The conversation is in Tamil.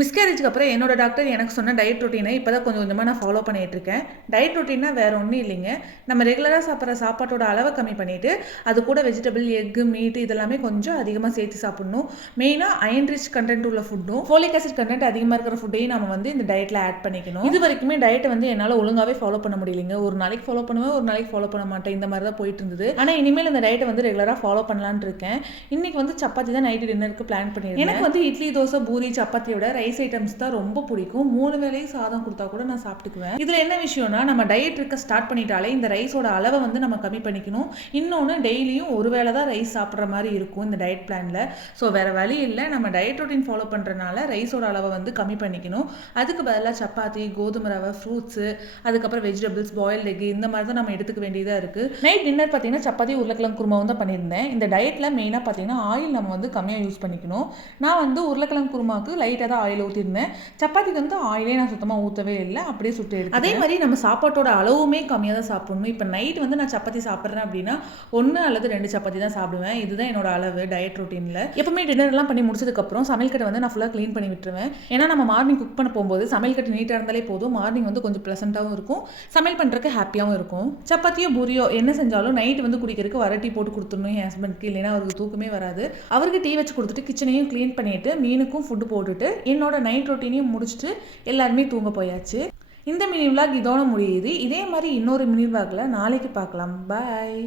மிஸ்கேரேஜுக்கு அப்புறம் என்னோட டாக்டர் எனக்கு சொன்ன டயட் ரொட்டீனை இப்போ தான் கொஞ்சம் கொஞ்சமாக நான் ஃபாலோ பண்ணிகிட்டு இருக்கேன். டயட் ரொட்டீன்னா வேறு ஒன்றும் இல்லைங்க. நம்ம ரெகுலராக சாப்பிட்ற சாப்பாட்டோட அளவை கம்மி பண்ணிவிட்டு அது கூட வெஜிடபிள், எக்கு, மீட்டு இதெல்லாமே கொஞ்சம் அதிகமாக சேர்த்து சாப்பிடணும். மெயினாக அயன் ரிச் கண்டென்ட் உள்ள ஃபுட்டும் ஃபோலிக் ஆசிட் கண்டென்ட் அதிகமாக இருக்கிற ஃபுட்டையும் நம்ம வந்து இந்த டயட்டில் ஆட் பண்ணிக்கணும். இது வரைக்குமே டயட்டை வந்து என்னால் ஒழுங்காகவே ஃபாலோ பண்ண முடியலைங்க. ஒரு நாளைக்கு ஃபாலோ பண்ணுவேன், ஒரு நாளைக்கு ஃபாலோ பண்ண மாட்டேன். இந்த மாதிரி தான் போயிட்டு இருந்தது. ஆனால் இனிமேல் இந்த டயட்டை வந்து ரெகுலராக ஃபாலோ பண்ணலான்னு இருக்கேன். இன்றைக்கி வந்து சப்பாத்தி தான் நைட்டு டின்னருக்கு பிளான் பண்ணியிருக்கேன். எனக்கு வந்து இட்லி, தோசை, பூரி, சப்பாத்தியோட ரைஸ் ஐட்டம்ஸ் தான் ரொம்ப பிடிக்கும். 3 வேளையும் சாதம் கொடுத்தா கூட நான் சாப்பிட்டுக்குவேன். இதில் என்ன விஷயம்னா, நம்ம டயட் இருக்க ஸ்டார்ட் பண்ணிட்டாலே இந்த ரைஸோட அளவை வந்து நம்ம கம்மி பண்ணிக்கணும். இன்னொன்று, டெய்லியும் ஒரு வேளை தான் ரைஸ் சாப்பிட்ற மாதிரி இருக்கும் இந்த டயட் பிளானில். ஸோ வேறு வழி இல்லை, நம்ம டயட் ரொட்டீன் ஃபாலோ பண்ணுறதுனால ரைஸோட அளவை வந்து கம்மி பண்ணிக்கணும். அதுக்கு பதிலாக சப்பாத்தி, கோதுமை ரவை, ஃப்ரூட்ஸு, அதுக்கப்புறம் வெஜிடபிள்ஸ், பாயில்டு எக் இந்த மாதிரி தான் நம்ம எடுத்துக்க வேண்டியதாக இருக்குது. நைட் டின்னர் பார்த்தீங்கன்னா சப்பாத்தி, உருளைக்கிழங்கு குருமாவும் தான் பண்ணியிருந்தேன். இந்த டயட்டில் மெயினாக பார்த்தீங்கன்னா ஆயில் நம்ம வந்து கம்மியாக யூஸ் பண்ணிக்கணும். நான் வந்து உருளைக்கிழங்கு குருமாவுக்கு லைட்டாக தான் ஆயில் ஊற்றிருந்தேன். சப்பாத்திக்கு வந்து ஆயிலே நான் சுத்தமாக ஊற்றவே இல்லை, அப்படியே சுட்டு எடுத்து. அதே மாதிரி நம்ம சாப்பாட்டோட அளவுமே கம்மியாக தான் சாப்பிடணும். இப்போ நைட் வந்து நான் சப்பாத்தி சாப்பிட்றேன் அப்படின்னா 1 அல்லது 2 சப்பாத்தி தான் சாப்பிடுவேன். இதுதான் என்னோட அளவு டயட் ரொட்டீனில். எப்பவுமே டின்னர்லாம் பண்ணி முடிச்சதுக்கப்புறம் சமையல் கட்டை வந்து நான் ஃபுல்லாக க்ளீன் பண்ணி விட்டுருவேன். ஏன்னா நம்ம மார்னிங் குக் பண்ண போகும்போது சமையல் கட்டு நீட்டாக இருந்தாலே போதும். மார்னிங் வந்து கொஞ்சம் ப்ளசண்ட்டாகவும் இருக்கும், சமையல் பண்ணுறதுக்கு ஹாப்பியாகவும் இருக்கும். சப்பாத்தியோ பூரியோ என்ன செஞ்சாலும் நைட் வந்து குடிக்கிறதுக்கு வர டீ போட்டு கொடுத்துடணும் என் ஹஸ்பண்ட்க்கு. இல்லைன்னா அவருக்கு தூக்கமே வராது. அவருக்கு டீ வச்சு கொடுத்துட்டு கிச்சனையும் க்ளீன் பண்ணிவிட்டு மீனுக்கும் ஃபுட்டு போட்டுட்டு என்னோட நைட் ரொட்டீனையும் முடிச்சுட்டு எல்லாருமே தூங்க போயாச்சு. இந்த மினி விலாக் இதோட முடியுது. இதே மாதிரி இன்னொரு மினி விலாகில் நாளைக்கு பார்க்கலாம். பாய்.